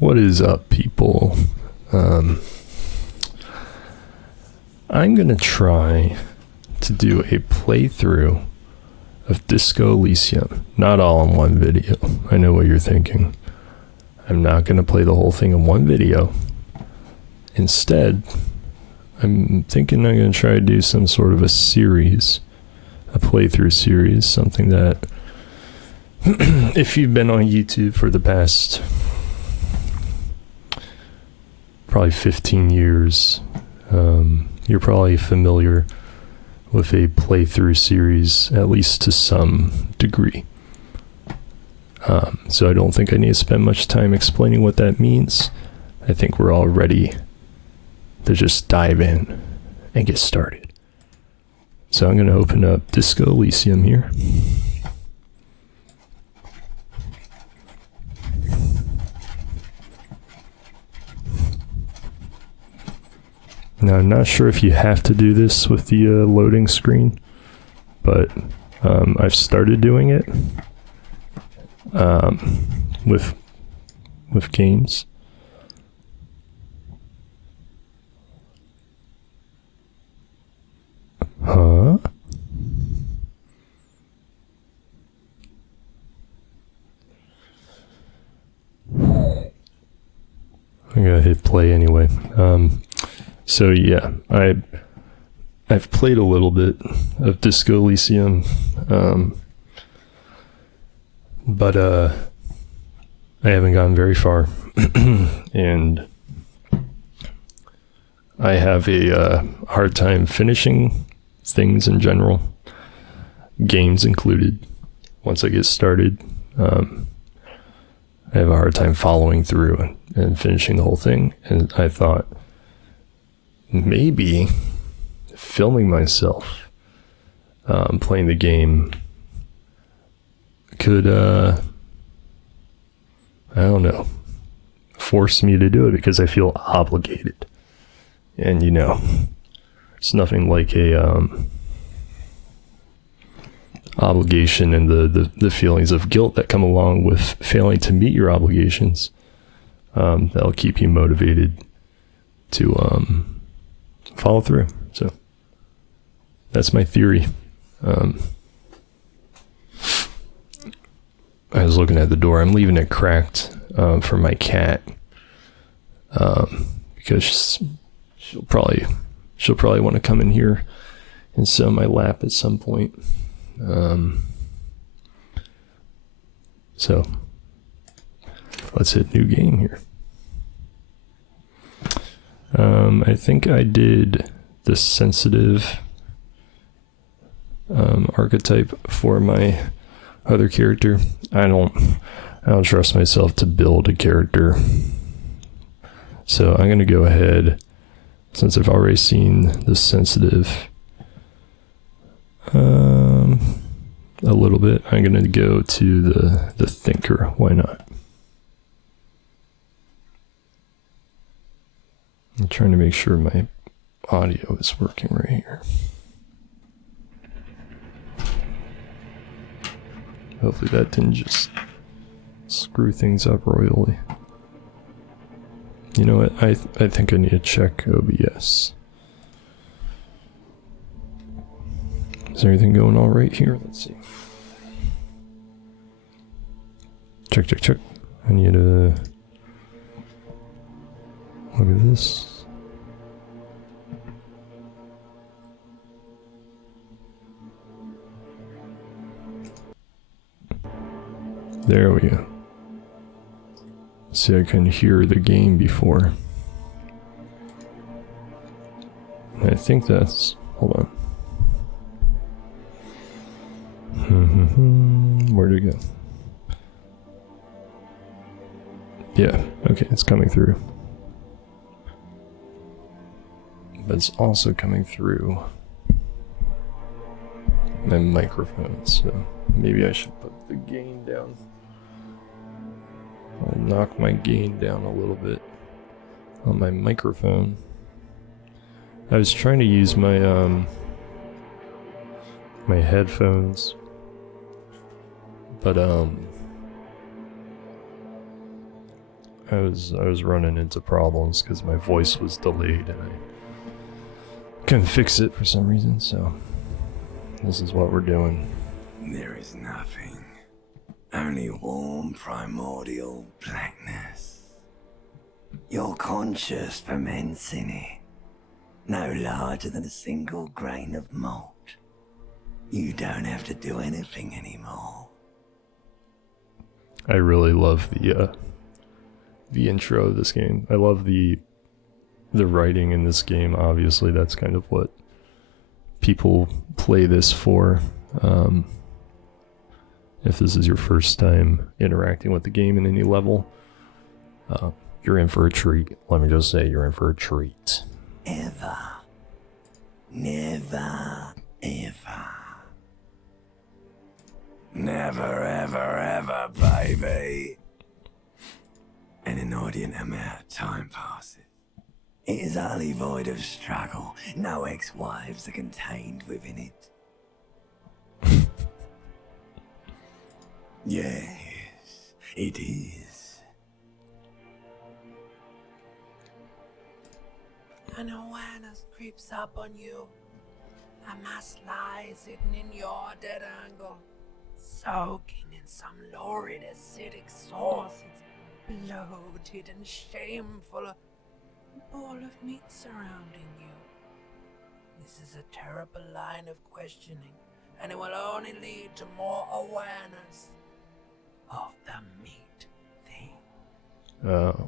What is up, people? I'm gonna try to do a playthrough of Disco Elysium. Not all in one video. I know what you're thinking. I'm not gonna play the whole thing in one video. Instead, I'm thinking I'm gonna try to do some sort of a series, a playthrough series, something that if you've been on YouTube for the past probably 15 years, you're probably familiar with a playthrough series, at least to some degree. So I don't think I need to spend much time explaining what that means. I think we're all ready to just dive in and get started. So I'm going to open up Disco Elysium here. Now, I'm not sure if you have to do this with the loading screen, but I've started doing it with games. Huh? I'm gonna hit play anyway. So yeah, I've played a little bit of Disco Elysium, but I haven't gotten very far, and I have a hard time finishing things in general, games included. Once I get started, I have a hard time following through and finishing the whole thing, and I thought maybe filming myself playing the game could I don't know, force me to do it, because I feel obligated. And you know, it's nothing like a obligation and the feelings of guilt that come along with failing to meet your obligations. That'll keep you motivated to follow through. So that's my theory. I was looking at the door. I'm leaving it cracked for my cat, because she'll probably want to come in here and sit on my lap at some point. So let's hit new game here. I think I did the sensitive archetype for my other character. I don't trust myself to build a character, so I'm gonna go ahead, since I've already seen the sensitive a little bit. I'm gonna go to the thinker. Why not? I'm trying to make sure my audio is working right here. Hopefully that didn't just screw things up royally. You know what? I think I need to check OBS. Is there anything going on right here? Let's see. Check. I need to look at this. There we go. See, I can hear the game before. I think that's... hold on. Where'd it go? Yeah, okay, it's coming through. But it's also coming through my microphone, so maybe I should put the gain down. I'll knock my gain down a little bit on my microphone. I was trying to use my my headphones, but I was running into problems because my voice was delayed and I couldn't fix it for some reason, so this is what we're doing. There is nothing. Only warm primordial blackness. Your conscious ferments in it. No larger than a single grain of malt. You don't have to do anything anymore. I really love the intro of this game. I love the writing in this game. Obviously, that's kind of what people play this for. If this is your first time interacting with the game in any level, you're in for a treat. Let me just say, you're in for a treat. Ever. Never, ever. Never, ever, ever, baby. An inordinate amount of time passes. It is utterly void of struggle. No ex-wives are contained within it. Yes, it is. An awareness creeps up on you. A mass lies hidden in your dead angle, soaking in some lurid acidic sauce. It's bloated and shameful, a ball of meat surrounding you. This is a terrible line of questioning, and it will only lead to more awareness of the meat thing.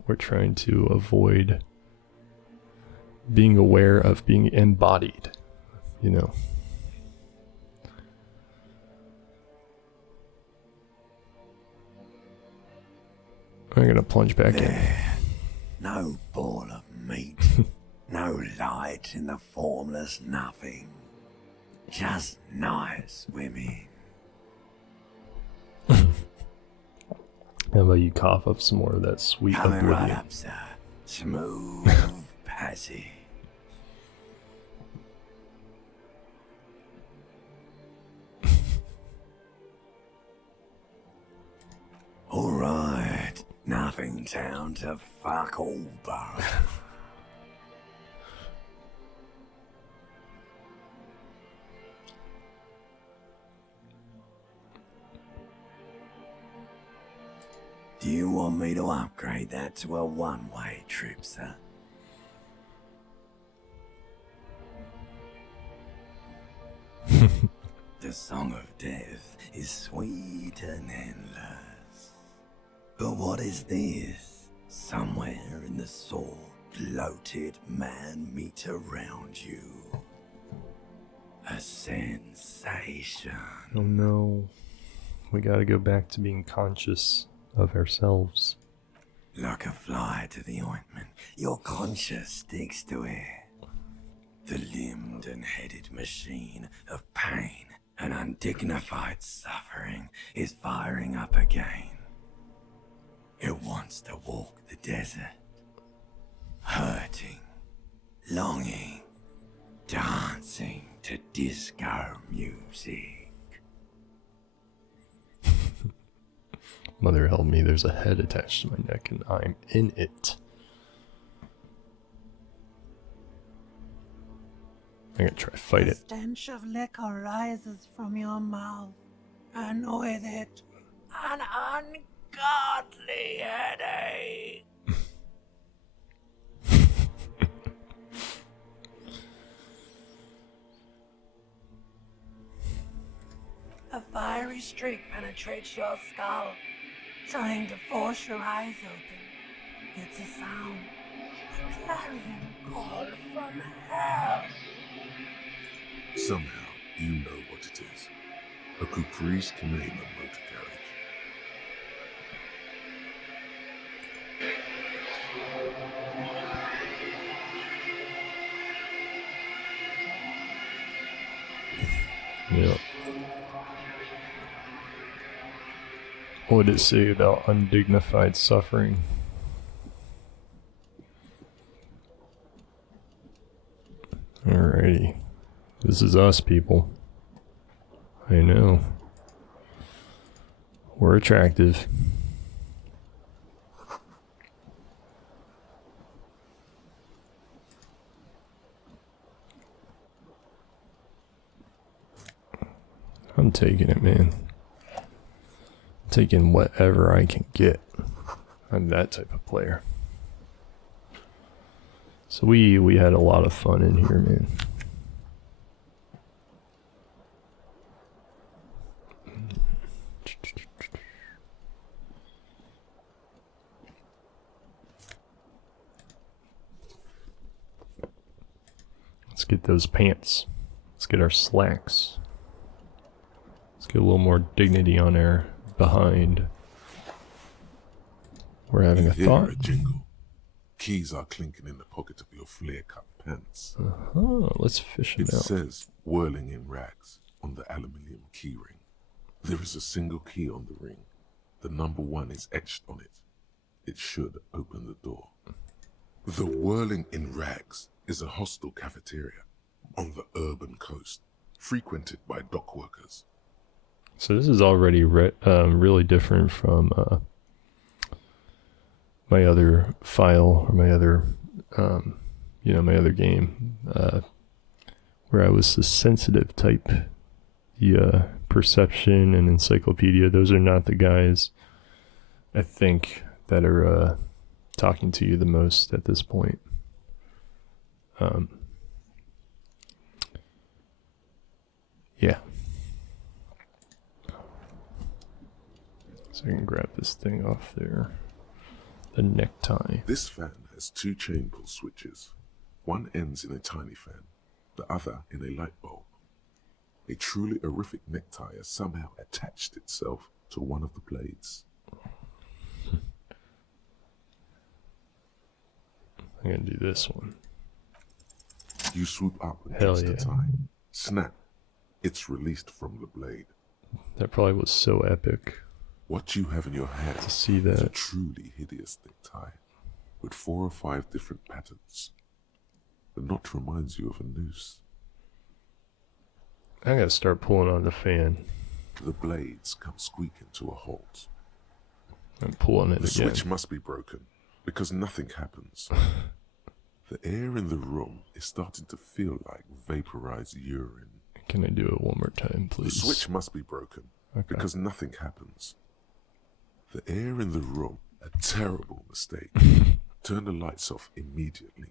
We're trying to avoid being aware of being embodied, you know. I'm gonna plunge back in. No ball of meat. No light in the formless nothing. Just nice women. How about you cough up some more of that sweet Coming oblivion? right up, sir. Smooth passage. Alright, nothing down to fuck all borough. Do you want me to upgrade that to a one-way trip, sir? The song of death is sweet and endless. But what is this? Somewhere in the sore, bloated man meat around you. A sensation. Oh no. We gotta go back to being conscious of ourselves. Like a fly to the ointment, your conscience sticks to it. The limbed and headed machine of pain and undignified suffering is firing up again. It wants to walk the desert, hurting, longing, dancing to disco music. Mother help me, there's a head attached to my neck and I'm in it. I'm gonna try to fight The it. stench of liquor rises from your mouth, and with it, an ungodly headache. A fiery streak penetrates your skull, trying to force your eyes open. It's a sound, a clarion call from hell. Somehow, you know what it is. A caprice can name a motor carriage. Yeah. What did it say about undignified suffering? Alrighty. This is us, people. I know. We're attractive. I'm taking it, man. Taking whatever I can get. I'm that type of player. So we had a lot of fun in here, man. Let's get those pants. Let's get our slacks. Let's get a little more dignity on our behind. We're having a Hear thought. a jingle. Keys are clinking in the pocket of your flare-cut pants. Let's fish it It out. says whirling in rags on the aluminium key ring. There is a single key on the ring. The number 1 is etched on it. It should open the door. The Whirling in Rags is a hostel cafeteria on the urban coast, frequented by dock workers. So this is already really different from my other file or my other, my other game, where I was the sensitive type. The Perception and Encyclopedia, those are not the guys, I think, that are talking to you the most at this point. Yeah. So I can grab this thing off there. The necktie. This fan has 2 chain pull switches. One ends in a tiny fan, the other in a light bulb. A truly horrific necktie has somehow attached itself to one of the blades. I'm gonna do this one. You swoop up Hell against the yeah. tie. Snap. It's released from the blade. That probably was so epic What you have in your hand to see is a that. truly hideous necktie with 4 or 5 different patterns. The knot reminds you of a noose. I gotta start pulling on the fan. The blades come squeaking to a halt. I'm pulling it The again. switch must be broken because nothing happens. The air in the room is starting to feel like vaporized urine. Can I do it one more time, The please? switch must be broken Okay. because nothing happens. The air in the room, a terrible mistake. Turn the lights off immediately.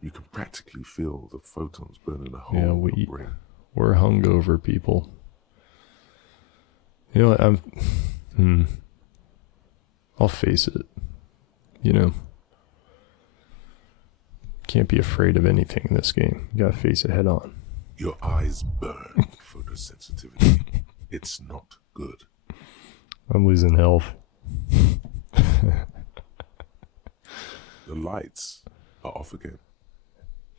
You can practically feel the photons burning a hole in your brain. We're hungover, people. You know what? I'll face it. You know, can't be afraid of anything in this game. You gotta face it head on. Your eyes burn photosensitivity. It's not good. I'm losing health. The lights are off again.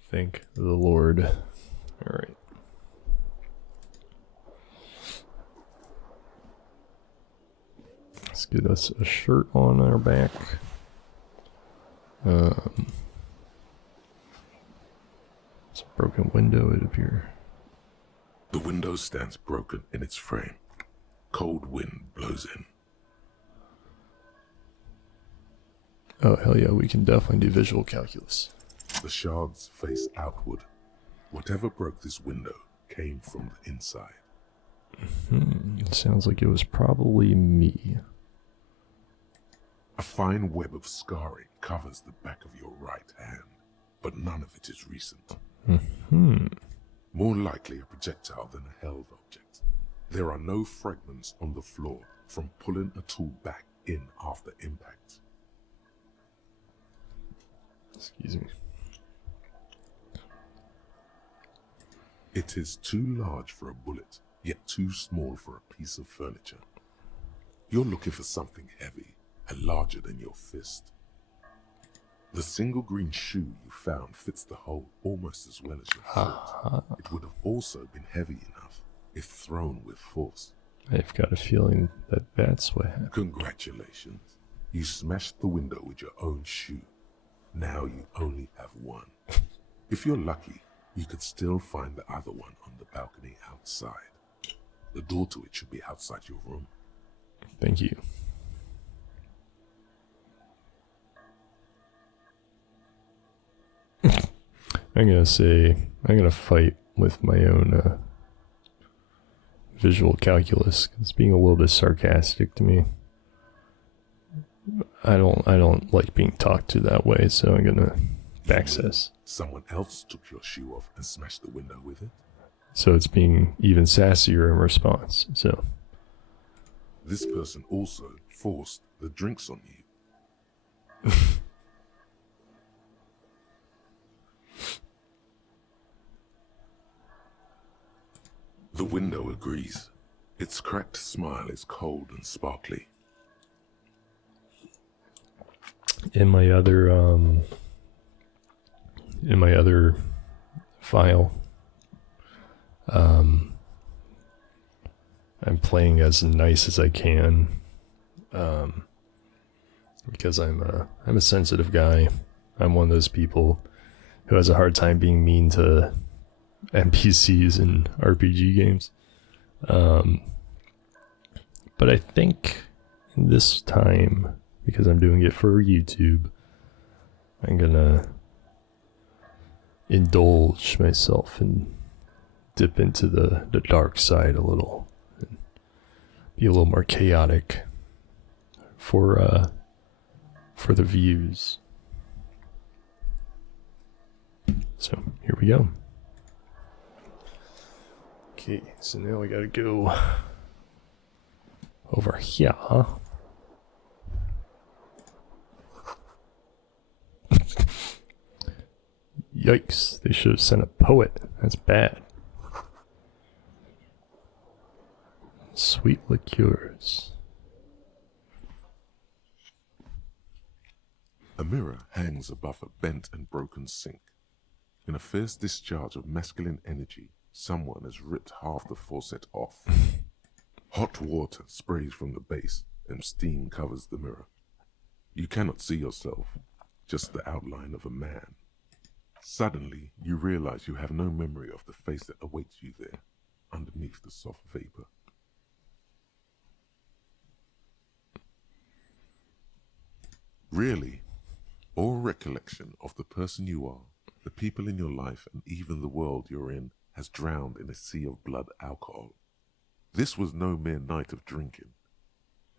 Thank the Lord. All right. Let's get us a shirt on our back. It's a broken window, it appears. The window stands broken in its frame. Cold wind blows in. Oh, hell yeah, we can definitely do visual calculus. The shards face outward. Whatever broke this window came from the inside. It sounds like it was probably me. A fine web of scarring covers the back of your right hand, but none of it is recent. More likely a projectile than a held object. There are no fragments on the floor from pulling a tool back in after impact. Excuse me. It is too large for a bullet, yet too small for a piece of furniture. You're looking for something heavy and larger than your fist. The single green shoe you found fits the hole almost as well as your foot. It would have also been heavy enough if thrown with force. I've got a feeling that that's what happened. Congratulations. You smashed the window with your own shoe. Now you only have one. If you're lucky, you could still find the other one on the balcony outside. The door to it should be outside your room. Thank you. I'm gonna say I'm gonna fight with my own visual calculus. It's being a little bit sarcastic to me. I don't like being talked to that way, so I'm gonna backsass. Someone else took your shoe off and smashed the window with it. So it's being even sassier in response. So This person also forced the drinks on you. The window agrees. Its cracked smile is cold and sparkly. in my other file, I'm playing as nice as I can, because I'm a sensitive guy. I'm one of those people who has a hard time being mean to NPCs in RPG games. But I think this time, because I'm doing it for YouTube, I'm gonna indulge myself and dip into the dark side a little, and be a little more chaotic for the views. So here we go. Okay, so now we gotta go over here. Yikes, they should have sent a poet. That's bad. Sweet liqueurs. A mirror hangs above a bent and broken sink. In a fierce discharge of masculine energy, someone has ripped half the faucet off. Hot water sprays from the base, and steam covers the mirror. You cannot see yourself, just the outline of a man. Suddenly, you realize you have no memory of the face that awaits you there, underneath the soft vapor. Really, all recollection of the person you are, the people in your life, and even the world you're in has drowned in a sea of blood alcohol. This was no mere night of drinking.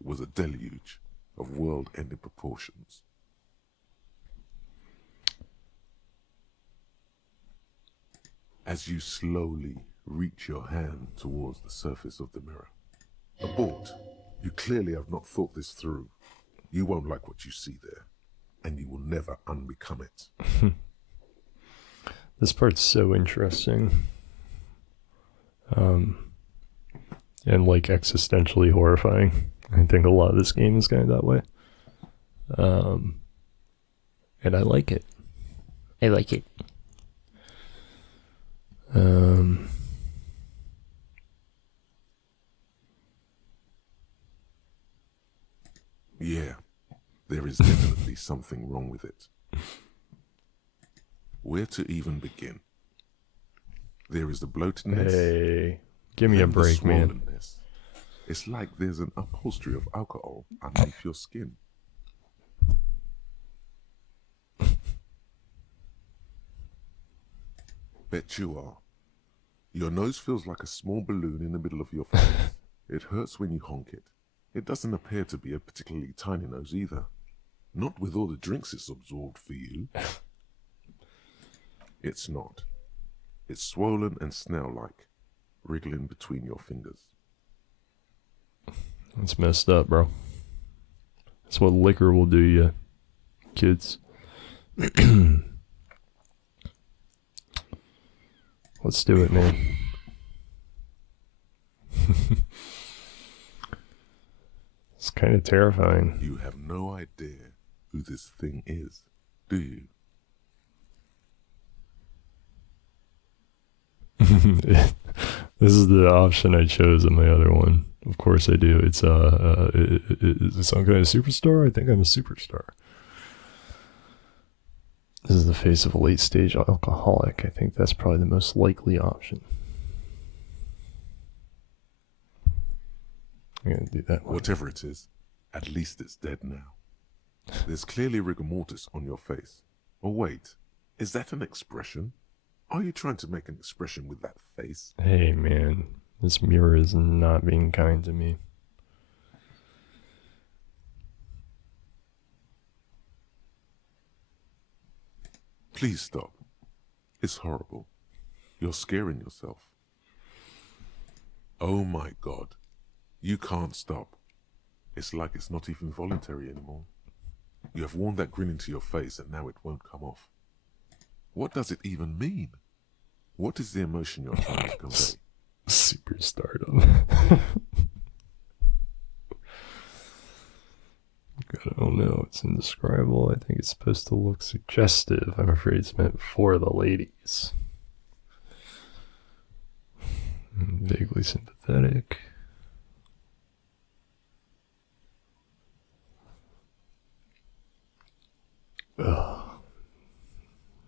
It was a deluge of world-ending proportions. As you slowly reach your hand towards the surface of the mirror. Abort. You clearly have not thought this through. You won't like what you see there, and you will never unbecome it. This part's so interesting. And like existentially horrifying. I think a lot of this game is kind of that way. And I like it. I like it. Yeah, there is definitely something wrong with it. Where to even begin? There is the bloatedness. Hey, give me a then the break, man. swollenness. It's like there's an upholstery of alcohol underneath your skin. Bet you are. Your nose feels like a small balloon in the middle of your face. It hurts when you honk it. It doesn't appear to be a particularly tiny nose either. Not with all the drinks it's absorbed for you. It's not. It's swollen and snail-like, wriggling between your fingers. That's messed up, bro. That's what liquor will do you, kids. Let's do it, man. It's kind of terrifying. You have no idea who this thing is, do you? This is the option I chose in my other one. Of course I do. It's is it some kind of superstar? I think I'm a superstar. This is the face of a late stage alcoholic. I think that's probably the most likely option. I'm gonna do that one. Whatever it is, at least it's dead now. There's clearly rigor mortis on your face. Oh wait, is that an expression? Are you trying to make an expression with that face? Hey man, This mirror is not being kind to me. Please stop. It's horrible. You're scaring yourself. Oh my God. You can't stop. It's like it's not even voluntary anymore. You have worn that grin into your face and now it won't come off. What does it even mean? What is the emotion you're trying to convey? Superstardom. I don't know. It's indescribable. I think it's supposed to look suggestive. I'm afraid it's meant for the ladies. Vaguely sympathetic. Ugh.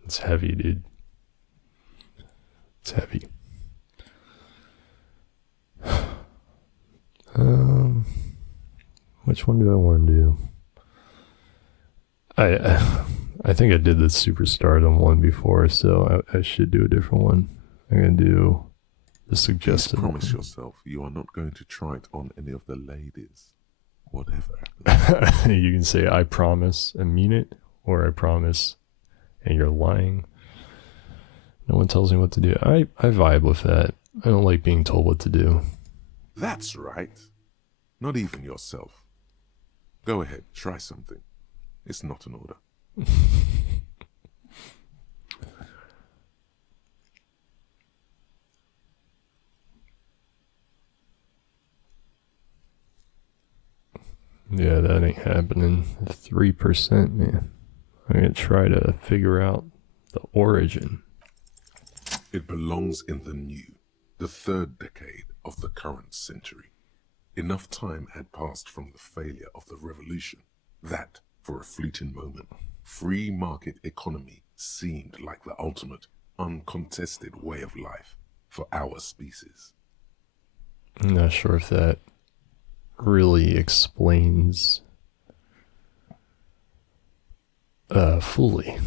It's heavy, dude. It's heavy. Which one do I want to do? I think I did the Superstardom one before, so I should do a different one. I'm gonna do the suggested. Please promise yourself you are not going to try it on any of the ladies. Whatever. You can say I promise and mean it, or I promise and you're lying. No one tells me what to do. I vibe with that. I don't like being told what to do. That's right. Not even yourself. Go ahead, try something. It's not an order. Yeah, that ain't happening. 3%, man. I'm gonna try to figure out the origin. It belongs in the new, the third decade of the current century. Enough time had passed from the failure of the revolution that, for a fleeting moment, free market economy seemed like the ultimate, uncontested way of life for our species. I'm not sure if that really explains fully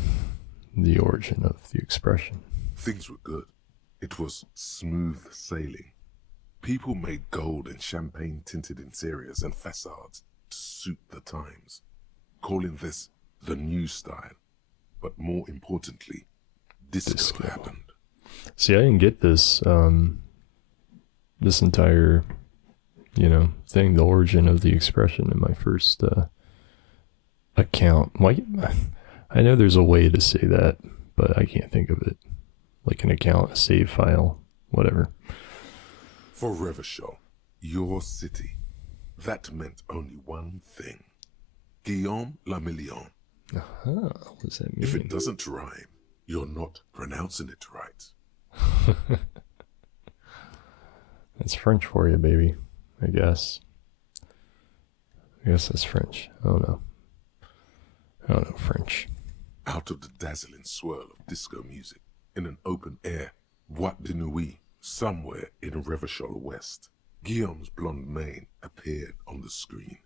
the origin of the expression. Things were good. It was smooth sailing. People made gold and champagne tinted interiors and facades to suit the times, calling this the new style. But more importantly, disco happened. See, I didn't get this this entire thing, the origin of the expression, in my first account. I know there's a way to say that, but I can't think of it. Like an account, a save file, whatever. For Revachol, your city, that meant only one thing. Guillaume le Million. What does that mean? If it doesn't rhyme, you're not pronouncing it right. That's French for you, baby. I guess that's French. I don't know French. Out of the dazzling swirl of disco music, in an open air, boîte de nuit, somewhere in Revachol West, Guillaume's blonde mane appeared on the screen.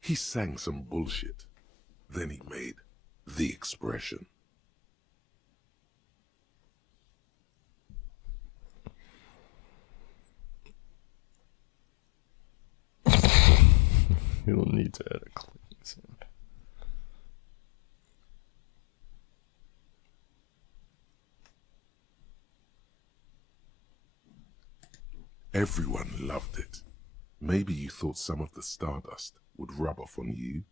He sang some bullshit. Then he made the expression. You'll need to add a clicking sound. Everyone loved it. Maybe you thought some of the stardust would rub off on you.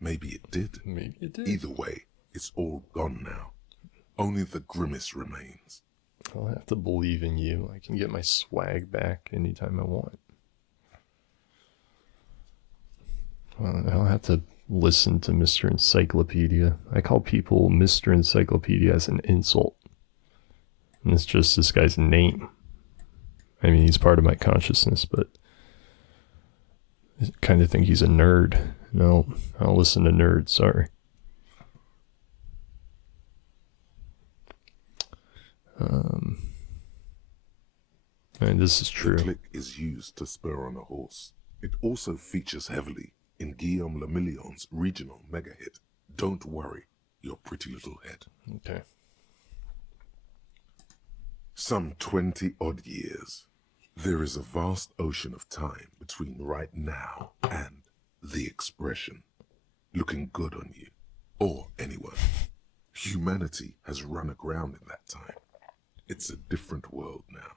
Maybe it did. Maybe it did. Either way, it's all gone now. Only the grimace remains. I'll have to believe in you. I can get my swag back anytime I want. I'll have to listen to Mr. Encyclopedia. I call people Mr. Encyclopedia as an insult. And it's just this guy's name. I mean, he's part of my consciousness, but I kind of think he's a nerd. No, I'll listen to nerds, sorry. And this is true. The click is used to spur on a horse. It also features heavily in Guillaume le Million's regional mega hit, Don't Worry, Your Pretty Little Head. Okay. Some 20 odd years, There is a vast ocean of time between right now and the expression. Looking good on you, or anyone. Humanity has run aground in that time. It's a different world now.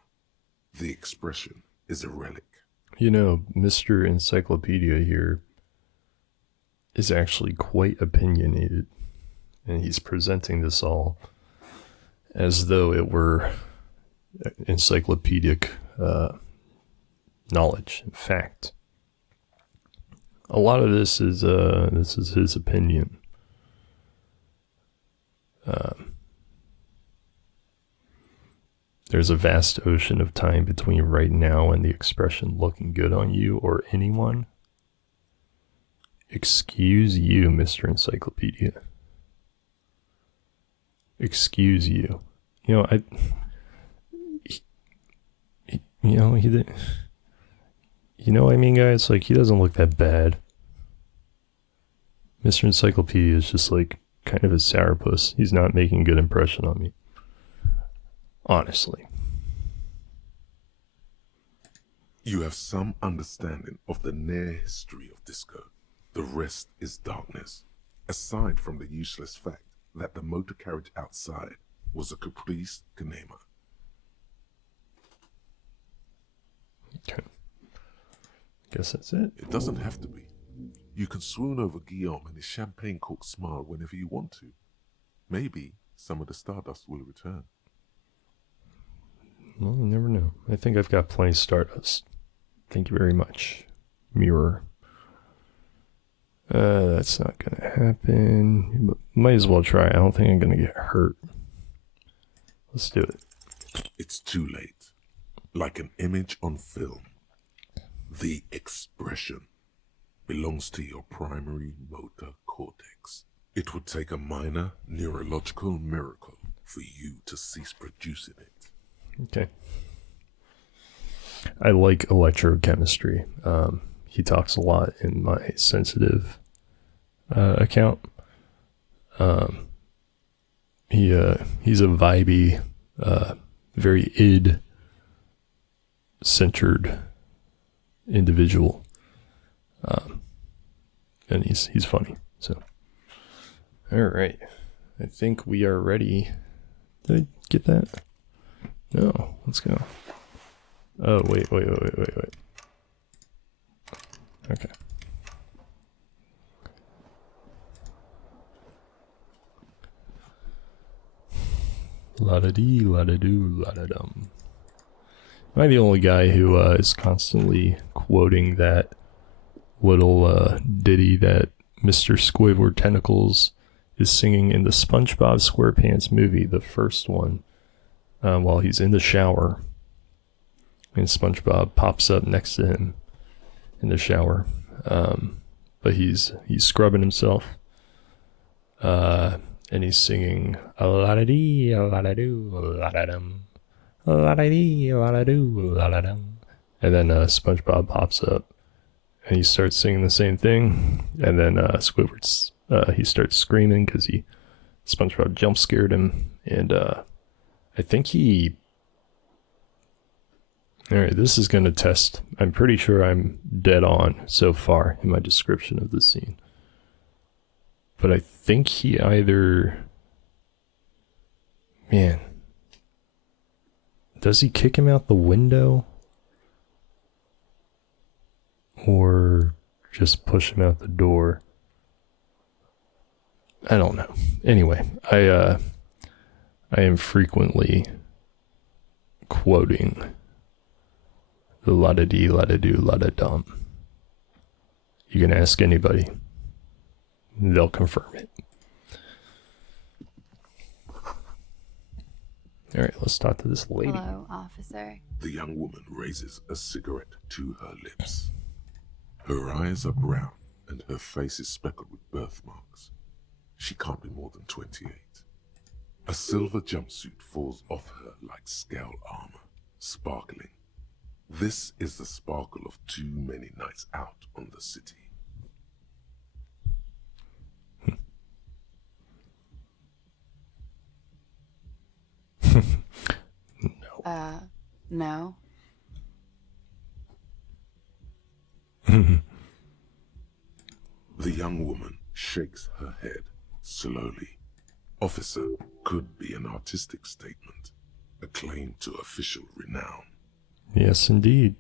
The expression is a relic. You know, Mr. Encyclopedia here is actually quite opinionated, and he's presenting this all as though it were encyclopedic knowledge and fact. A lot of this is his opinion. There's a vast ocean of time between right now and the expression looking good on you or anyone. Excuse you, Mr. Encyclopedia. Excuse you. You know, you know what I mean, guys? Like, he doesn't look that bad. Mr. Encyclopedia is just like kind of a sourpuss. He's not making a good impression on me. Honestly. You have some understanding of the near history of disco. The rest is darkness. Aside from the useless fact that the motor carriage outside was a caprice Kanema. Okay. Guess that's it. It doesn't have to be. You can swoon over Guillaume and his champagne cork smile whenever you want to. Maybe some of the stardust will return. Well, you never know. I think I've got plenty of stardust. Thank you very much, mirror. That's not gonna happen. But might as well try. I don't think I'm gonna get hurt. Let's do it. It's too late. Like an image on film. The expression belongs to your primary motor cortex. It would take a minor neurological miracle for you to cease producing it. Okay. I like electrochemistry. He talks a lot in my sensitive account. He's a vibey, very id-centered individual, and he's funny. So, all right, I think we are ready. Did I get that? No, let's go. Oh, wait. Okay. La-da-dee, la-da-doo, la-da-dum. Am I the only guy who is constantly quoting that little ditty that Mr. Squidward Tentacles is singing in the SpongeBob SquarePants movie, the first one, while he's in the shower, and SpongeBob pops up next to him in the shower, but he's scrubbing himself, and he's singing a la-da-dee, a la-da-doo, a la-da-dum, a la-da-dee, a la-da-doo, a la-da-dum, and then SpongeBob pops up, and he starts singing the same thing, and then Squidward's he starts screaming because SpongeBob jump scared him, and I think he. Alright, this is going to test. I'm pretty sure I'm dead on so far in my description of the scene. But I think he either. Man. Does he kick him out the window? Or just push him out the door? I don't know. Anyway, I am frequently quoting the la-da-dee, la-da-doo, la-da-dum. You can ask anybody. They'll confirm it. Alright, let's talk to this lady. Hello, officer. The young woman raises a cigarette to her lips. Her eyes are brown and her face is speckled with birthmarks. She can't be more than 28. A silver jumpsuit falls off her like scale armor, sparkling. This is the sparkle of too many nights out on the city. No. The young woman shakes her head slowly. Officer could be an artistic statement, a claim to official renown. Yes, indeed.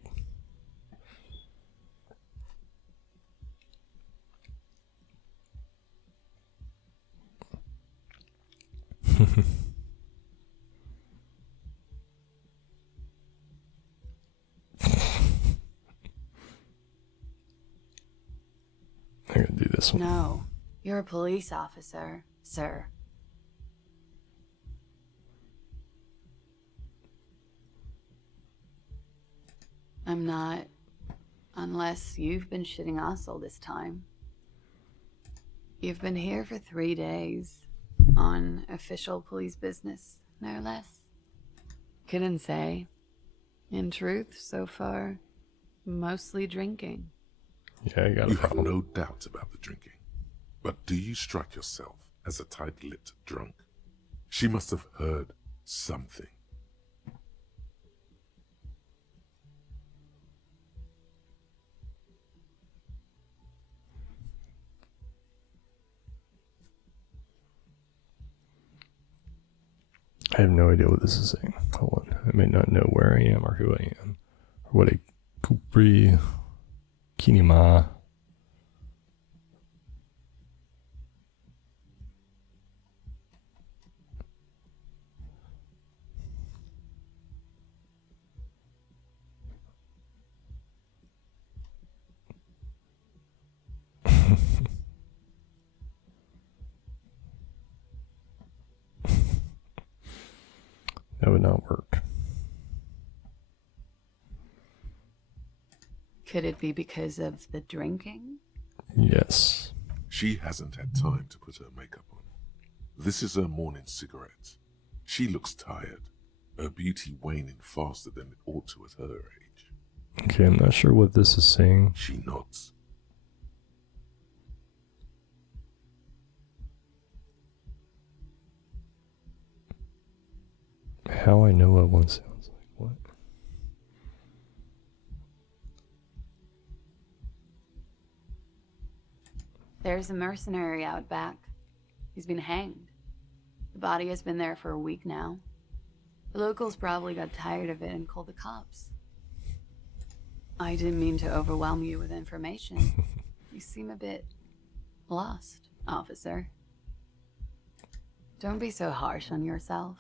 I'm gonna do this one. No, you're a police officer, sir. I'm not, unless you've been shitting us all this time. You've been here for 3 days, on official police business, no less. Couldn't say. In truth, so far, mostly drinking. Yeah, I got a You have problem. no doubt about the drinking. But do you strike yourself as a tight-lipped drunk? She must have heard something. I have no idea what this is saying. Hold on. I may not know where I am or who I am. Or what a Kupri Kinima. That would not work. Could it be because of the drinking? Yes. She hasn't had time to put her makeup on. This is her morning cigarette. She looks tired, her beauty waning faster than it ought to at her age. Okay, I'm not sure what this is saying. She nods. How I know what one sounds like. What? There's a mercenary out back. He's been hanged. The body has been there for a week now. The locals probably got tired of it and called the cops. I didn't mean to overwhelm you with information. You seem a bit lost, officer. Don't be so harsh on yourself.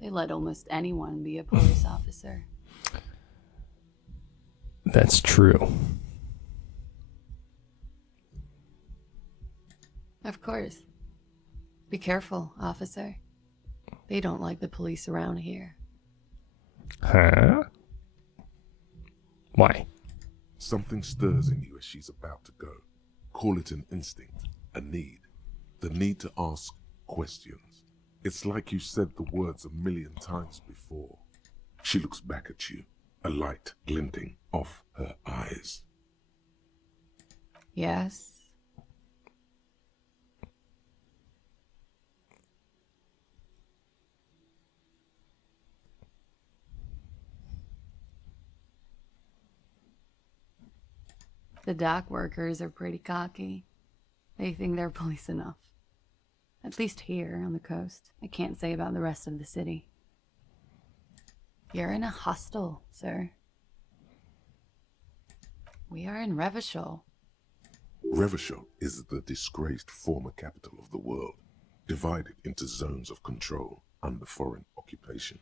They let almost anyone be a police officer. That's true. Of course. Be careful, officer. They don't like the police around here. Huh? Why? Something stirs in you as she's about to go. Call it an instinct, a need. The need to ask questions. It's like you said the words 1,000,000 times before. She looks back at you, a light glinting off her eyes. Yes? The dock workers are pretty cocky. They think they're police enough. At least here on the coast. I can't say about the rest of the city. You're in a hostel, sir. We are in Revachol. Revachol is the disgraced former capital of the world, divided into zones of control under foreign occupation.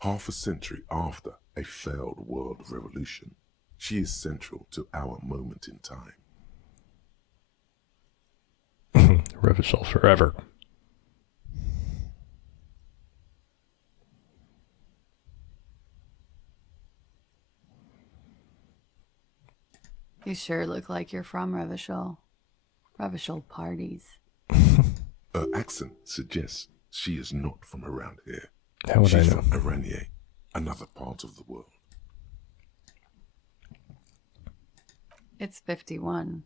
Half a century after a failed world revolution, she is central to our moment in time. Revachol forever. You sure look like you're from Revachol. Revachol parties. Her accent suggests she is not from around here. How would I She's know? from Iranier, another part of the world. It's 51.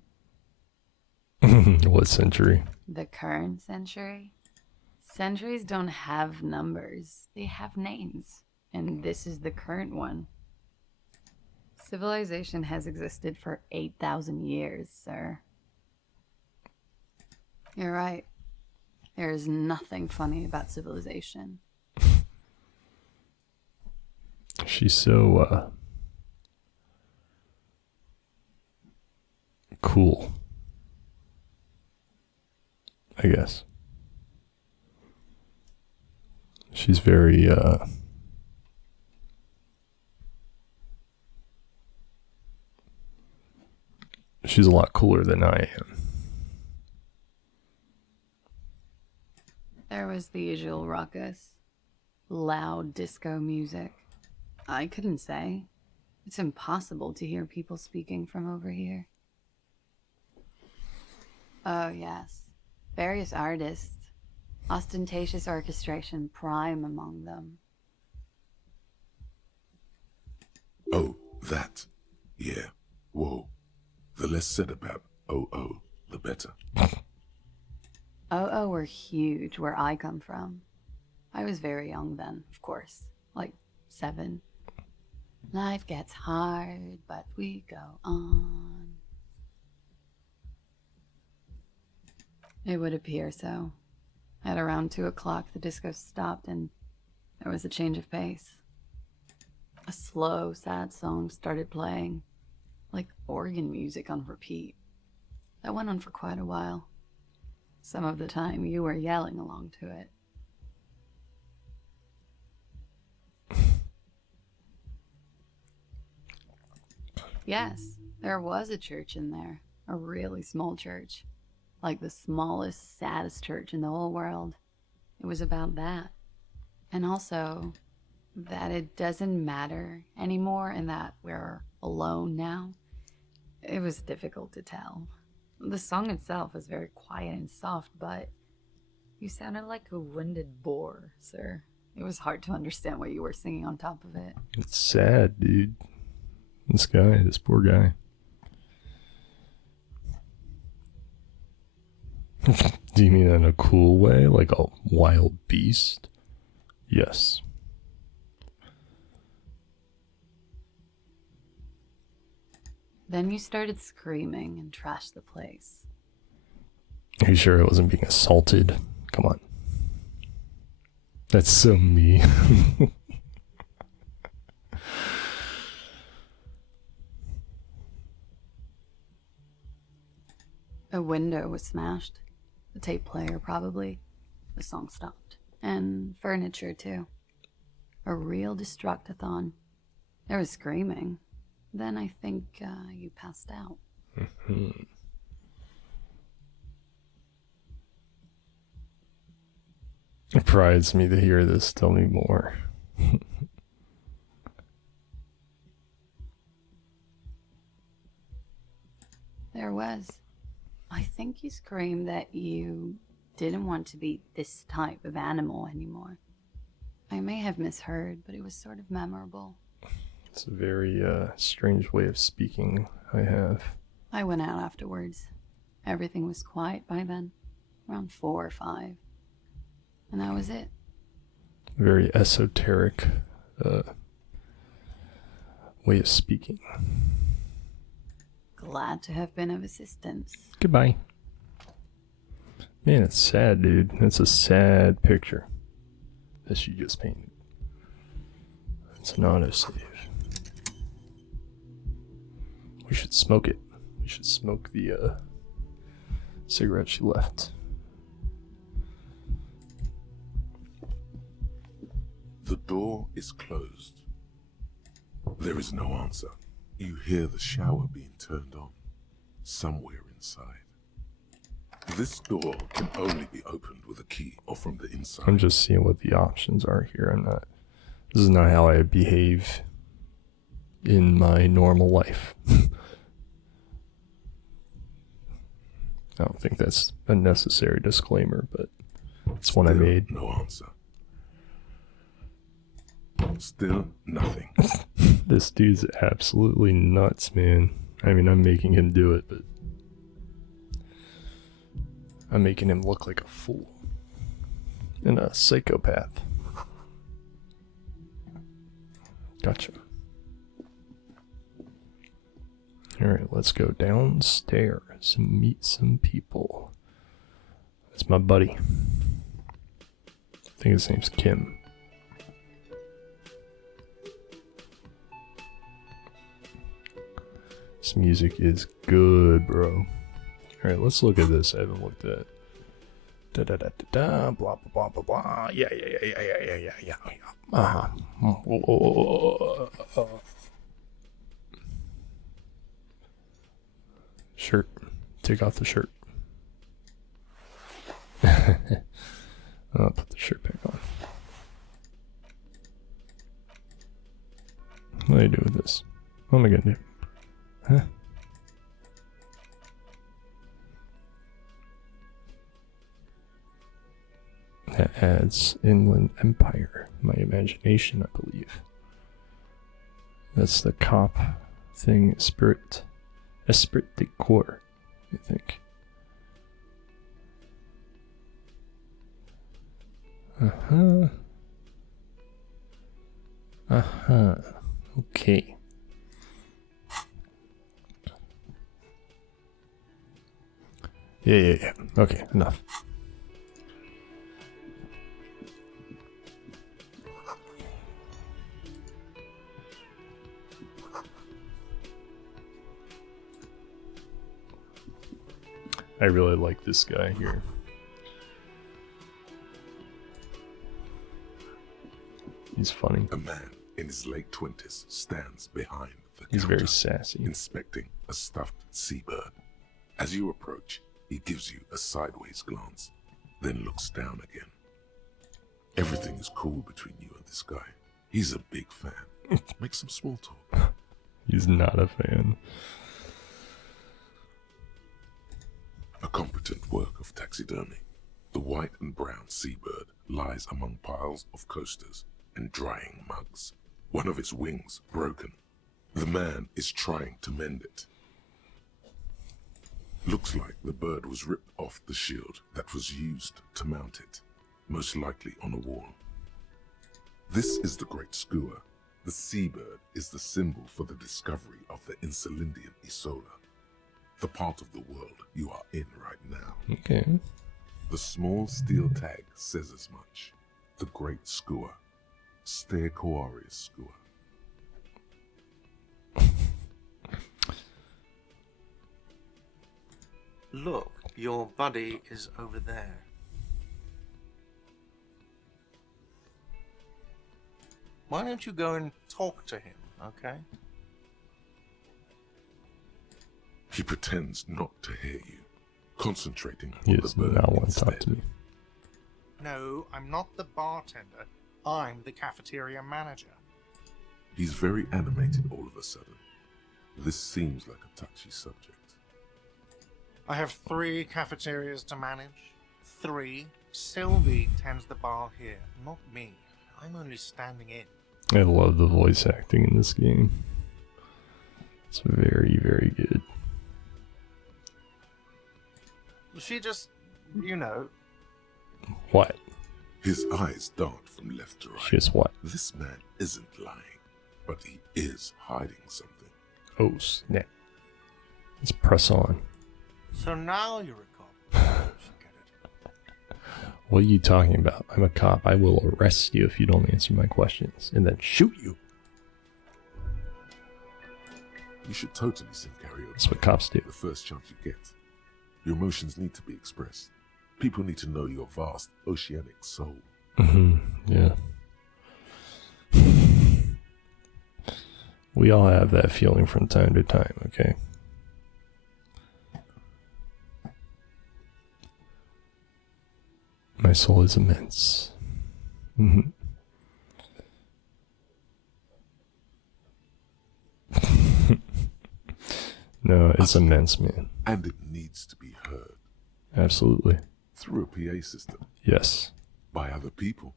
What century? The current century? Centuries don't have numbers. They have names. And this is the current one. Civilization has existed for 8,000 years, sir. You're right. There is nothing funny about civilization. She's so, cool. I guess. She's very, she's a lot cooler than I am. There was the usual ruckus. Loud disco music. I couldn't say. It's impossible to hear people speaking from over here. Oh, yes. Various artists. Ostentatious orchestration prime among them. Oh, that. Yeah. Whoa. The less said about OO, the better. Oh, were huge where I come from. I was very young then, of course. Like 7. Life gets hard, but we go on. It would appear so. At around 2 o'clock, the disco stopped and there was a change of pace. A slow, sad song started playing, like organ music on repeat. That went on for quite a while. Some of the time, you were yelling along to it. Yes, there was a church in there. A really small church. Like the smallest, saddest church in the whole world. It was about that. And also, that it doesn't matter anymore and that we're alone now. It was difficult to tell. The song itself was very quiet and soft, but you sounded like a winded boar, sir. It was hard to understand what you were singing on top of it. It's sad, dude. This poor guy. Do you mean in a cool way? Like a wild beast? Yes. Then you started screaming and trashed the place. Are you sure I wasn't being assaulted? Come on. That's so me. A window was smashed. The tape player, probably. The song stopped. And furniture, too. A real destructathon. There was screaming. Then I think you passed out. It prides me to hear this. Tell me more. There was. I think you screamed that you didn't want to be this type of animal anymore. I may have misheard, but it was sort of memorable. It's a very strange way of speaking I have. I went out afterwards. Everything was quiet by then, around 4 or 5. And that was it. Very esoteric way of speaking. Glad to have been of assistance. Goodbye. Man, it's sad, dude. It's a sad picture that you just painted. It's an autosave. We should smoke it. We should smoke the cigarette she left. The door is closed. There is no answer. You hear the shower being turned on somewhere inside. This door can only be opened with a key or from the inside. I'm just seeing what the options are here. This is not how I behave in my normal life. I don't think that's a necessary disclaimer, but it's one I made. No answer. Still nothing. This dude's absolutely nuts, man. I mean, I'm making him do it, but I'm making him look like a fool and a psychopath. Gotcha. Alright, let's go downstairs and meet some people. That's my buddy. I think his name's Kim. This music is good, bro. Alright, let's look at this. I haven't looked at. Da da da da da, blah blah blah blah blah. Yeah. Shirt. Take off the shirt. I'll put the shirt back on. What do I do with this? What am I gonna do? Huh? That adds Inland Empire. My imagination, I believe. That's the cop thing. Esprit de Corps, I think. Okay. Yeah. Okay, enough. I really like this guy here. He's funny. A man in his late 20s stands behind the He's counter, very sassy. inspecting a stuffed seabird. As you approach, he gives you a sideways glance, then looks down again. Everything is cool between you and this guy. He's a big fan. Make some small talk. He's not a fan. A competent work of taxidermy. The white and brown seabird lies among piles of coasters and drying mugs. One of its wings broken. The man is trying to mend it. Looks like the bird was ripped off the shield that was used to mount it, most likely on a wall. This is the Great Skua. The seabird is the symbol for the discovery of the Insulindian Isola, the part of the world you are in right now. Okay. The small steel tag says as much. The Great Skua. Stegosaurus Skua. Look, your buddy is over there. Why don't you go and talk to him, okay? He pretends not to hear you, concentrating He on the does bird not want to talk instead. to me. No, I'm not the bartender. I'm the cafeteria manager. He's very animated all of a sudden. This seems like a touchy subject. I have 3 cafeterias to manage. 3. Sylvie tends the bar here, not me. I'm only standing in. I love the voice acting in this game. It's very, very good. She just, you know, What? His eyes dart from left to right. Just what? This man isn't lying, but he is hiding something. Oh, snap. Let's press on. so now you're a cop. Forget it. What are you talking about? I'm a cop. I will arrest you if you don't answer my questions and then shoot you. You should totally sing karaoke. That's what cops do. The first chance you get. Your emotions need to be expressed. People need to know your vast oceanic soul. Yeah. We all have that feeling from time to time, okay? My soul is immense. No, it's immense, man. And it needs to be heard Absolutely. through a PA system Yes. by other people.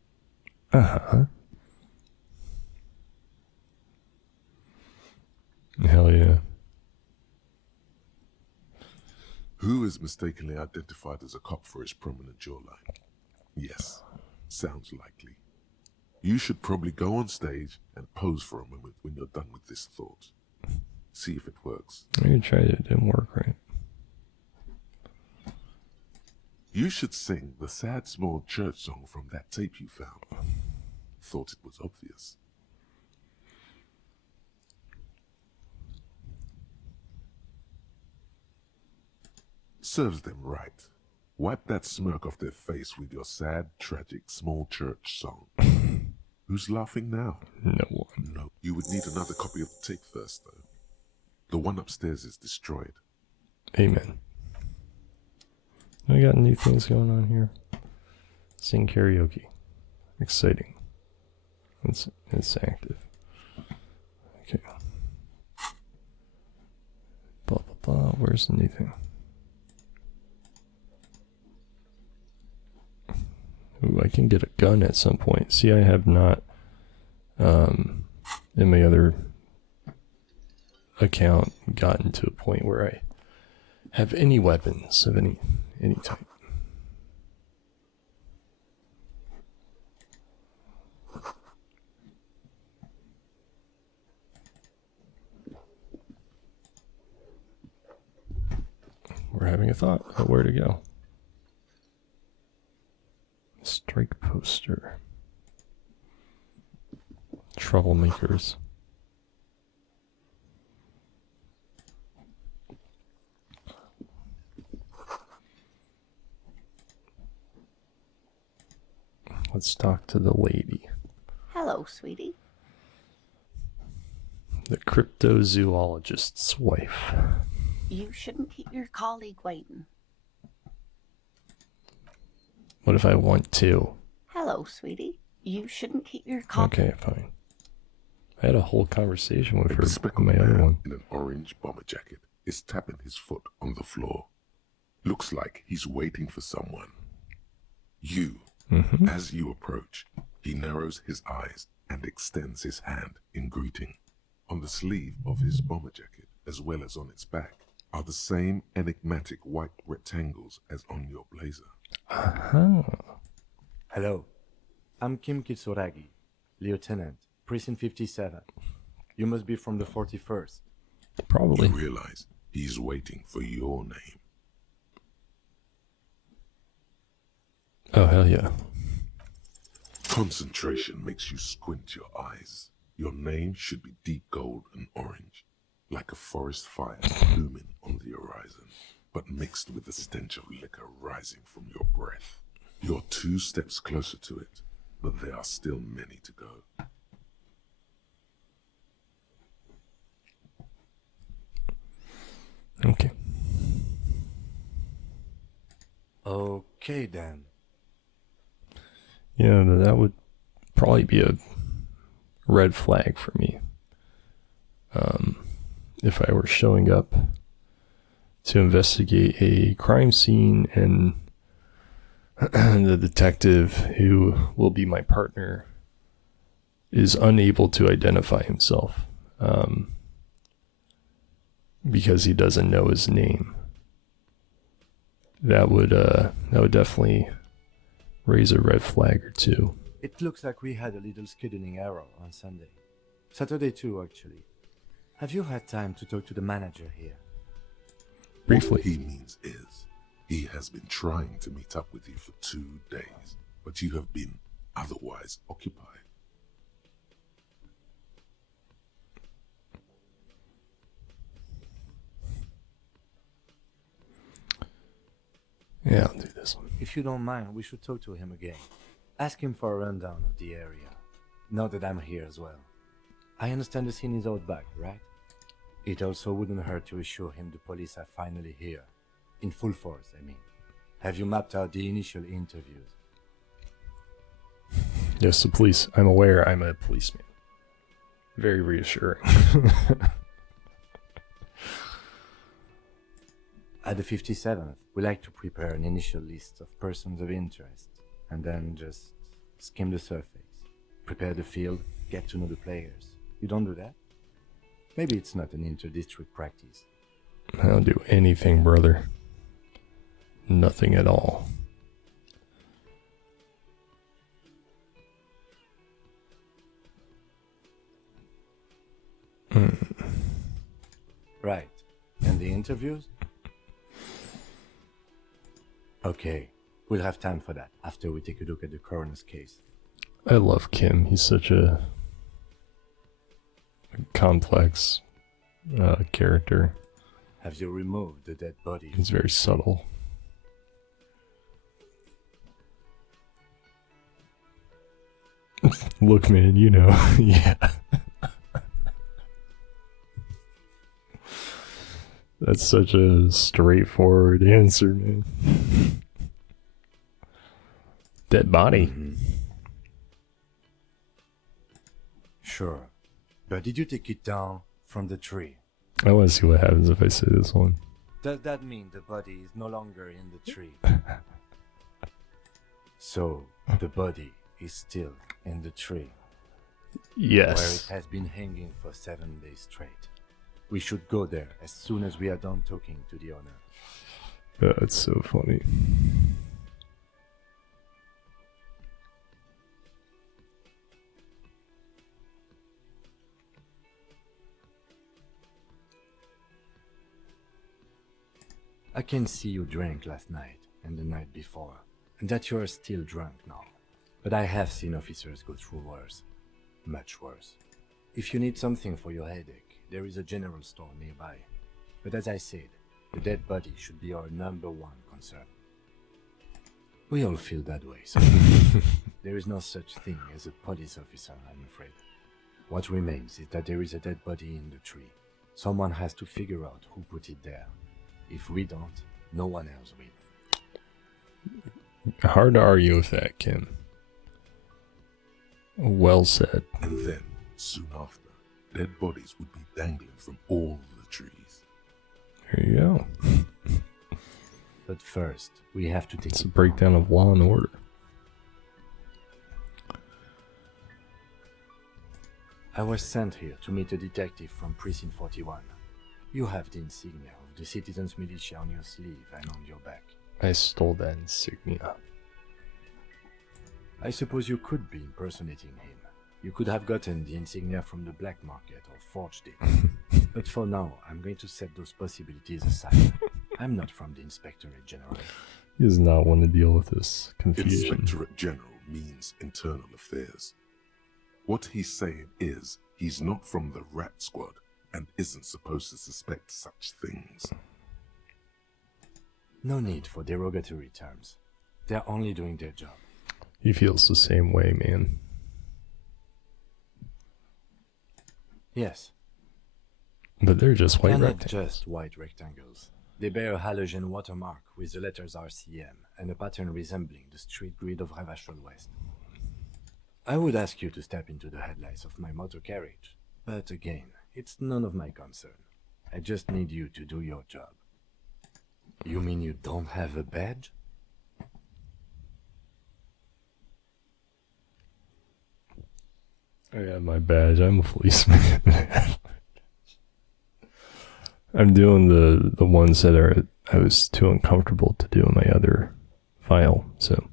Uh-huh. Hell yeah. Who is mistakenly identified as a cop for his prominent jawline? Yes, sounds likely. You should probably go on stage and pose for a moment when you're done with this thought. See if it works. I tried it. It didn't work right. You should sing the sad small church song from that tape you found. Thought it was obvious. Serves them right. Wipe that smirk off their face with your sad, tragic, small church song. Who's laughing now? No one. No, you would need another copy of the tape first, though. The one upstairs is destroyed. Amen. I got new things going on here. Sing karaoke. Exciting. It's active. Okay. Blah blah blah. Where's the new thing? Ooh, I can get a gun at some point. See, I have not in my other account gotten to a point where I have any weapons of any type. We're having a thought of where to go. Strike poster. Troublemakers. Let's talk to the lady. Hello, sweetie. The cryptozoologist's wife. You shouldn't keep your colleague waiting. What if I want to? Hello, sweetie. You shouldn't keep your colleague. Okay, fine. I had a whole conversation with A her in speckled my other man one. in an orange bomber jacket is tapping his foot on the floor. Looks like he's waiting for someone. You. As you approach, he narrows his eyes and extends his hand in greeting. On the sleeve of his bomber jacket, as well as on its back, are the same enigmatic white rectangles as on your blazer. Hello, I'm Kim Kitsuragi, Lieutenant, Precinct 57. You must be from the 41st. Probably. You realize he's waiting for your name. Oh, hell yeah. Concentration makes you squint your eyes. Your name should be deep gold and orange, like a forest fire looming on the horizon, but mixed with the stench of liquor rising from your breath. You're 2 steps closer to it, but there are still many to go. Okay. Okay then. Yeah, but that would probably be a red flag for me. If I were showing up to investigate a crime scene and the detective who will be my partner is unable to identify himself because he doesn't know his name. That would definitely raise a red flag or two. It looks like we had a little scheduling error on Sunday. Saturday too, actually. Have you had time to talk to the manager here? Briefly. What he means is, he has been trying to meet up with you for 2 days, but you have been otherwise occupied. Yeah, I'll do this. If you don't mind, we should talk to him again. Ask him for a rundown of the area. Now that I'm here as well. I understand the scene is out back, right? It also wouldn't hurt to assure him the police are finally here. In full force, I mean. Have you mapped out the initial interviews? Yes, the police. I'm aware I'm a policeman. Very reassuring. At the 57th, we like to prepare an initial list of persons of interest, and then just skim the surface. Prepare the field, get to know the players. You don't do that? Maybe it's not an inter-district practice. I don't do anything, brother. Nothing at all. interviews? Okay, we'll have time for that after we take a look at the coroner's case. I love Kim. He's such a complex character. Have you removed the dead body? He's very subtle. Look, man, you know, yeah. That's such a straightforward answer, man. Dead body. Sure. But did you take it down from the tree? I want to see what happens if I say this one. Does that mean the body is no longer in the tree? So, the body is still in the tree, where Yes. it has been hanging for 7 days straight. We should go there as soon as we are done talking to the owner. That's so funny. I can see you drank last night and the night before, and that you are still drunk now. But I have seen officers go through worse. Much worse. If you need something for your headache, there is a general store nearby. But as I said, the dead body should be our #1 concern. We all feel that way, so there is no such thing as a police officer, I'm afraid. What remains is that there is a dead body in the tree. Someone has to figure out who put it there. If we don't, no one else will. Hard to argue with that, Kim. Well said. And then, soon after, dead bodies would be dangling from all the trees. There you go. But first, we have to take It's a it breakdown of law and order. I was sent here to meet a detective from Precinct 41. You have the insignia of the Citizens Militia on your sleeve and on your back. I stole that insignia. I suppose you could be impersonating him. You could have gotten the insignia from the black market or forged it. But for now, I'm going to set those possibilities aside. I'm not from the Inspectorate General. He does not want to deal with this confusion. Inspectorate General means internal affairs. What he's saying is, he's not from the Rat Squad and isn't supposed to suspect such things. No need for derogatory terms. They're only doing their job. He feels the same way, man. Yes, But they're just white they're not rectangles. just white rectangles. They bear a halogen watermark with the letters RCM and a pattern resembling the street grid of Ravachol West. I would ask you to step into the headlights of my motor carriage, but again, it's none of my concern. I just need you to do your job. You mean you don't have a badge? I got my badge. I'm a policeman. I'm doing the ones that I was too uncomfortable to do in my other file. So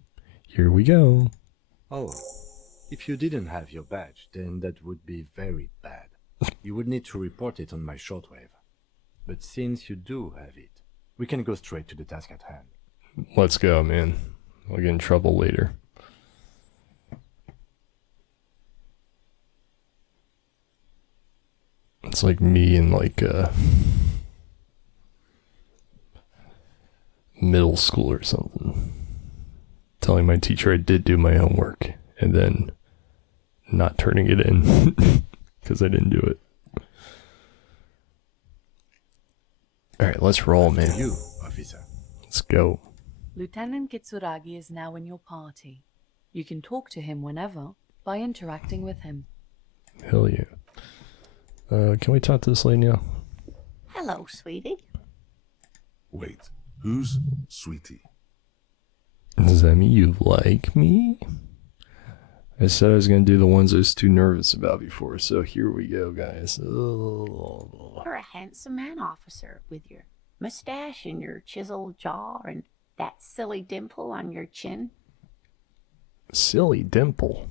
here we go. Oh, if you didn't have your badge, then that would be very bad. You would need to report it on my shortwave. But since you do have it, we can go straight to the task at hand. Let's go, man. We'll get in trouble later. It's like me in like middle school or something. Telling my teacher I did do my homework and then not turning it in because I didn't do it. Alright, let's roll, man. You, officer. Let's go. Lieutenant Kitsuragi is now in your party. You can talk to him whenever by interacting with him. Hell yeah. Can we talk to this lady now? Hello, sweetie. Wait, who's Sweetie? Does that mean you like me? I said I was going to do the ones I was too nervous about before, so here we go, guys. You're a handsome man, officer, with your mustache and your chiseled jaw and that silly dimple on your chin. Silly dimple.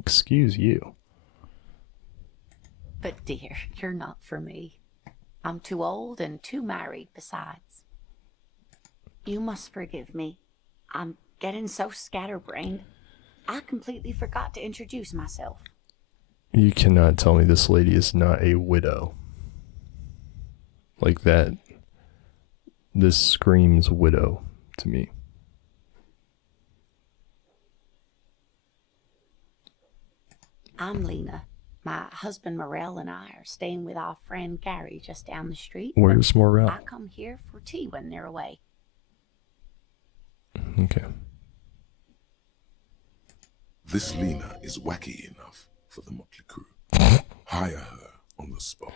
Excuse you. But dear, you're not for me. I'm too old and too married besides. You must forgive me. I'm getting so scatterbrained. I completely forgot to introduce myself. You cannot tell me this lady is not a widow. Like that. This screams widow to me. I'm Lena. My husband Morel and I are staying with our friend Gary just down the street. Where's Morel? I come here for tea when they're away. Okay. This Lena is wacky enough for the motley crew. Hire her on the spot.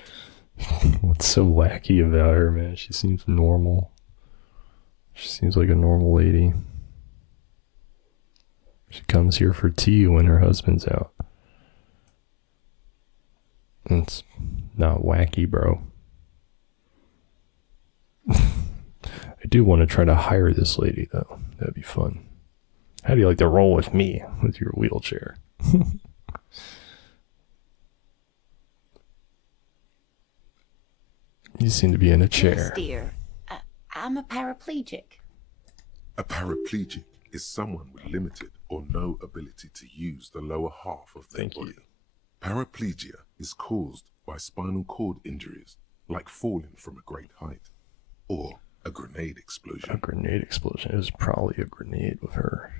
What's so wacky about her, man? She seems normal. She seems like a normal lady. She comes here for tea when her husband's out. It's not wacky, bro. I do want to try to hire this lady, though. That'd be fun. How do you like to roll with me with your wheelchair? You seem to be in a chair. Yes, dear. I'm a paraplegic. A paraplegic is someone with limited or no ability to use the lower half of their body. Paraplegia is caused by spinal cord injuries, like falling from a great height, or a grenade explosion. A grenade explosion. It was probably a grenade with her.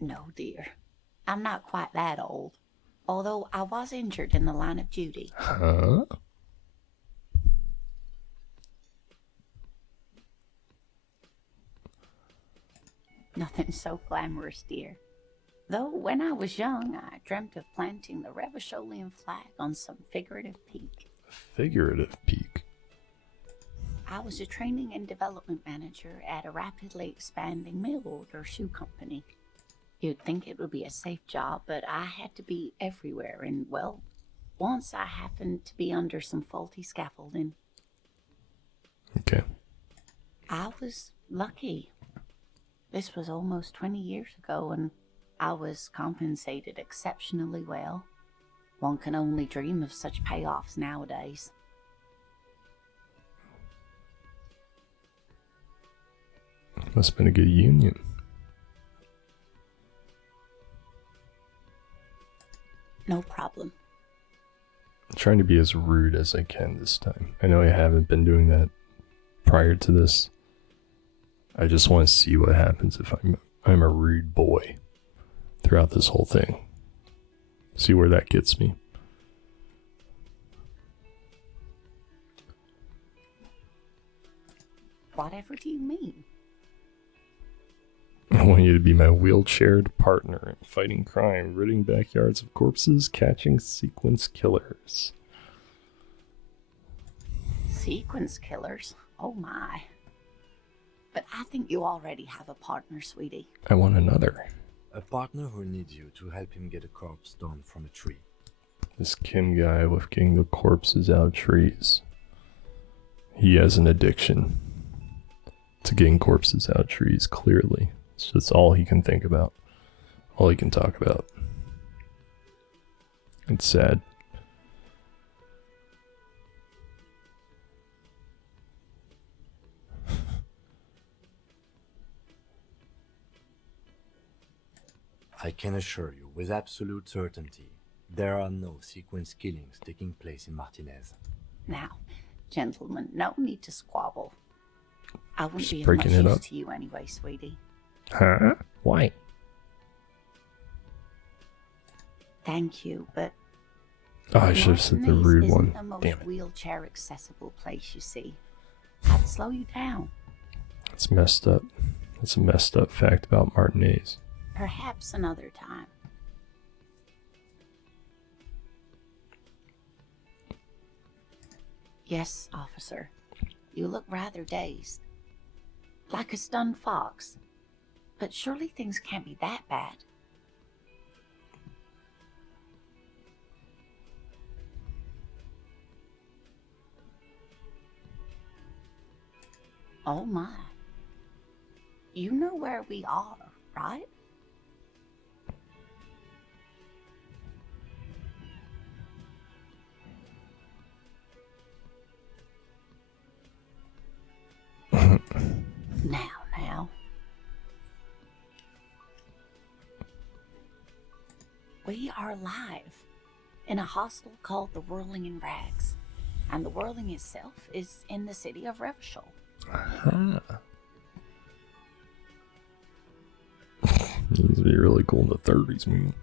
No, dear. I'm not quite that old. Although I was injured in the line of duty. Huh? Nothing so glamorous, dear. Though when I was young, I dreamt of planting the Revacholian flag on some figurative peak. Figurative peak. I was a training and development manager at a rapidly expanding mail order shoe company. You'd think it would be a safe job, but I had to be everywhere, and, well, once I happened to be under some faulty scaffolding. Okay. I was lucky. This was almost 20 years ago, and I was compensated exceptionally well. One can only dream of such payoffs nowadays. Must have been a good union. No problem. I'm trying to be as rude as I can this time. I know I haven't been doing that prior to this. I just want to see what happens if I'm a rude boy throughout this whole thing. See where that gets me. Whatever do you mean? I want you to be my wheelchaired partner in fighting crime, ridding backyards of corpses, catching sequence killers. Sequence killers? Oh my. But I think you already have a partner, sweetie. I want another. A partner who needs you to help him get a corpse down from a tree. This Kim guy with getting the corpses out of trees. He has an addiction to getting corpses out of trees, clearly. It's just all he can think about. All he can talk about. It's sad. I can assure you with absolute certainty, there are no sequence killings taking place in Martinez. Now, gentlemen, no need to squabble. I wouldn't Just be of breaking much it use up. to you anyway, sweetie. Huh? Why? Thank you, but Oh, I should have said the Martinez rude isn't one. the most Damn it. wheelchair accessible place, you see. I'd slow you down. It's messed up. That's a messed up fact about Martinez. Perhaps another time. Yes, officer. You look rather dazed. Like a stunned fox. But surely things can't be that bad. Oh my. You know where we are, right? Now. We are live in a hostel called the Whirling in Rags, and the Whirling itself is in the city of Revachol. It used to be really cool in the 30s, man.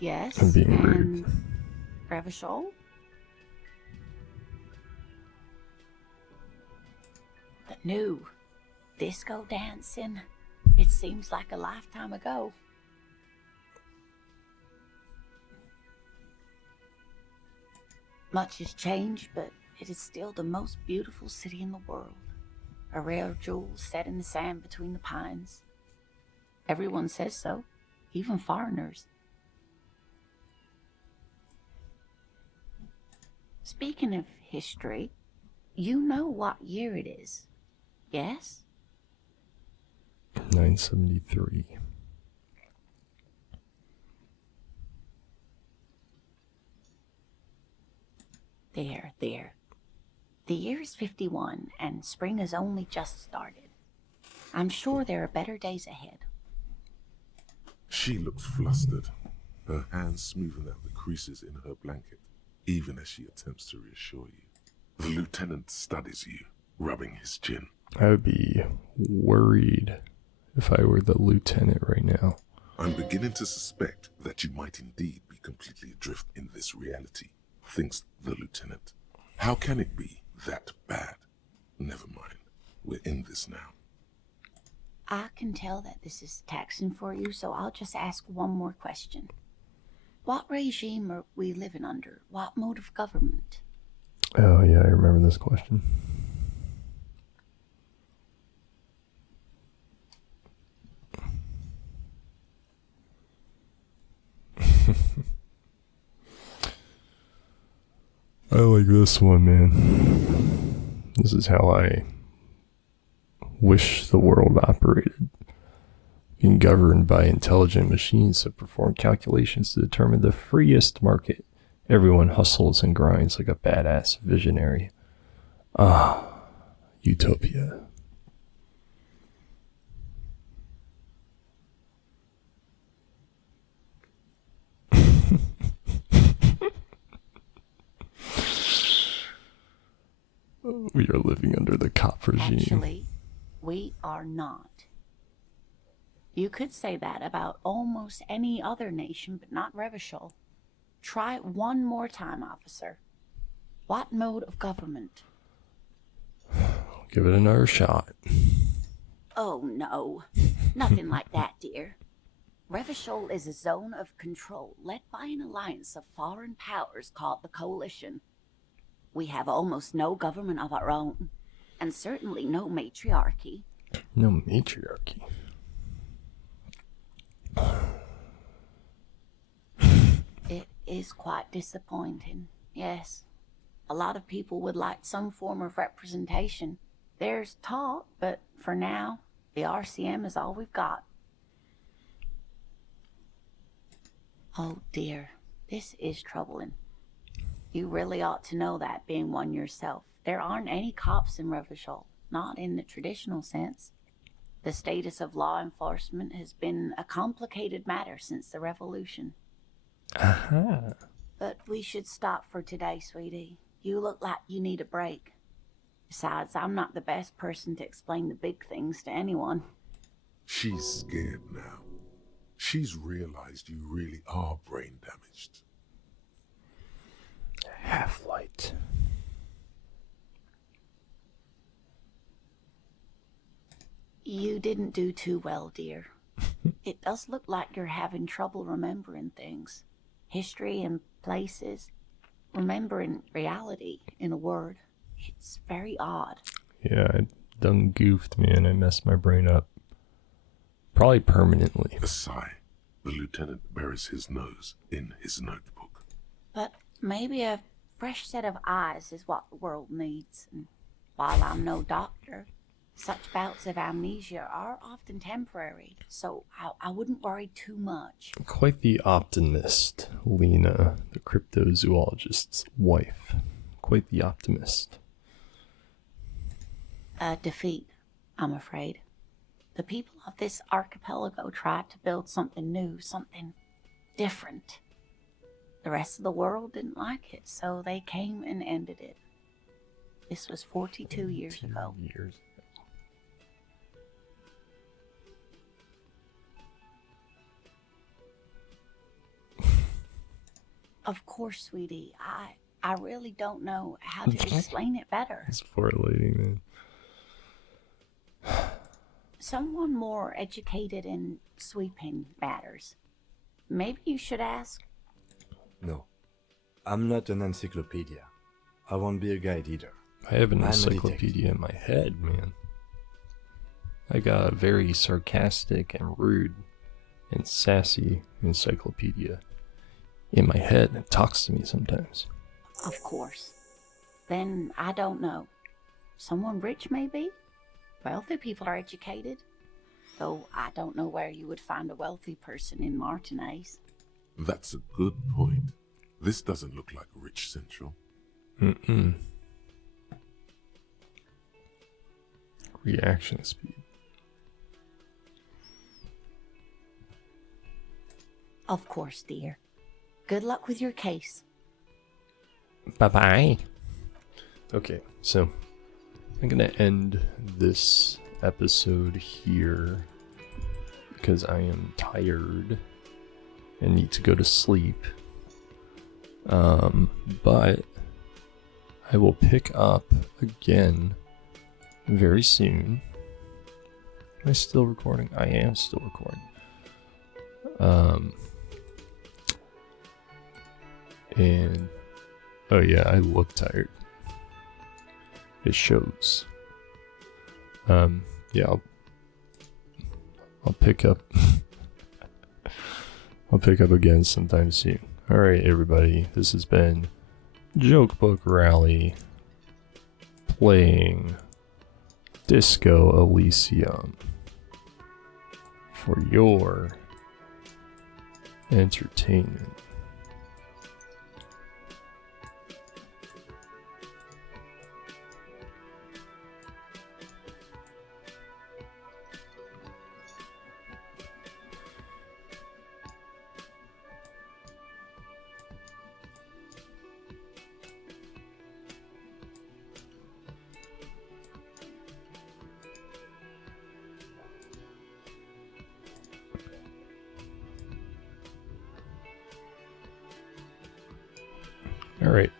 Yes, I'm being and rude. Revachol? The new disco dancing. It seems like a lifetime ago. Much has changed, but it is still the most beautiful city in the world. A rare jewel set in the sand between the pines. Everyone says so, even foreigners. Speaking of history, you know what year it is, yes? 973. There. The year is 51, and spring has only just started. I'm sure there are better days ahead. She looks flustered, her hands smoothing out the creases in her blanket, even as she attempts to reassure you. The lieutenant studies you, rubbing his chin. I would be worried if I were the lieutenant right now. I'm beginning to suspect that you might indeed be completely adrift in this reality, thinks the lieutenant. How can it be that bad? Never mind. We're in this now. I can tell that this is taxing for you, so I'll just ask one more question. What regime are we living under? What mode of government? Oh, yeah, I remember this question. I like this one, man. This is how I wish the world operated. Being governed by intelligent machines that perform calculations to determine the freest market. Everyone hustles and grinds like a badass visionary. Ah, utopia. We are living under the cop regime. Actually, we are not. You could say that about almost any other nation, but not Revachol. Try it one more time, officer. What mode of government? Give it another shot. Oh, no. Nothing like that, dear. Revachol is a zone of control led by an alliance of foreign powers called the Coalition. We have almost no government of our own, and certainly no matriarchy. No matriarchy. It is quite disappointing, yes. A lot of people would like some form of representation. There's talk, but for now, the RCM is all we've got. Oh dear, this is troubling. You really ought to know that, being one yourself. There aren't any cops in Revachol, not in the traditional sense. The status of law enforcement has been a complicated matter since the revolution. Aha. But we should stop for today, sweetie. You look like you need a break. Besides, I'm not the best person to explain the big things to anyone. She's scared now. She's realized you really are brain damaged. Half-light. You didn't do too well, dear. It does look like you're having trouble remembering things. History and places. Remembering reality, in a word. It's very odd. Yeah, I done goofed, man. I messed my brain up. Probably permanently. A sigh. The lieutenant buries his nose in his notebook. But maybe a fresh set of eyes is what the world needs. And while I'm no doctor, such bouts of amnesia are often temporary, so I wouldn't worry too much. Quite the optimist, Lena, the cryptozoologist's wife. Quite the optimist. A defeat, I'm afraid. The people of this archipelago tried to build something new, something different. The rest of the world didn't like it, so they came and ended it. This was 42 years ago. Of course, sweetie. I really don't know how to explain it better. This poor lady, man. Someone more educated in sweeping matters. Maybe you should ask. No, I'm not an encyclopedia. I won't be a guide either. I have an I'm a encyclopedia in my head, man. I got a very sarcastic and rude and sassy encyclopedia in my head. It talks to me sometimes. Of course. Then I don't know. Someone rich, maybe? Wealthy people are educated. Though I don't know where you would find a wealthy person in Martinez. That's a good point. This doesn't look like Rich Central. Mm-mm. Reaction speed. Of course, dear. Good luck with your case. Bye-bye. Okay, so I'm gonna end this episode here because I am tired and need to go to sleep. But I will pick up again very soon. Am I still recording? I am still recording. And oh yeah, I look tired. It shows. Yeah, I'll pick up. I'll pick up again sometime soon. All right, everybody. This has been Joke Book Rally playing Disco Elysium for your entertainment. All right.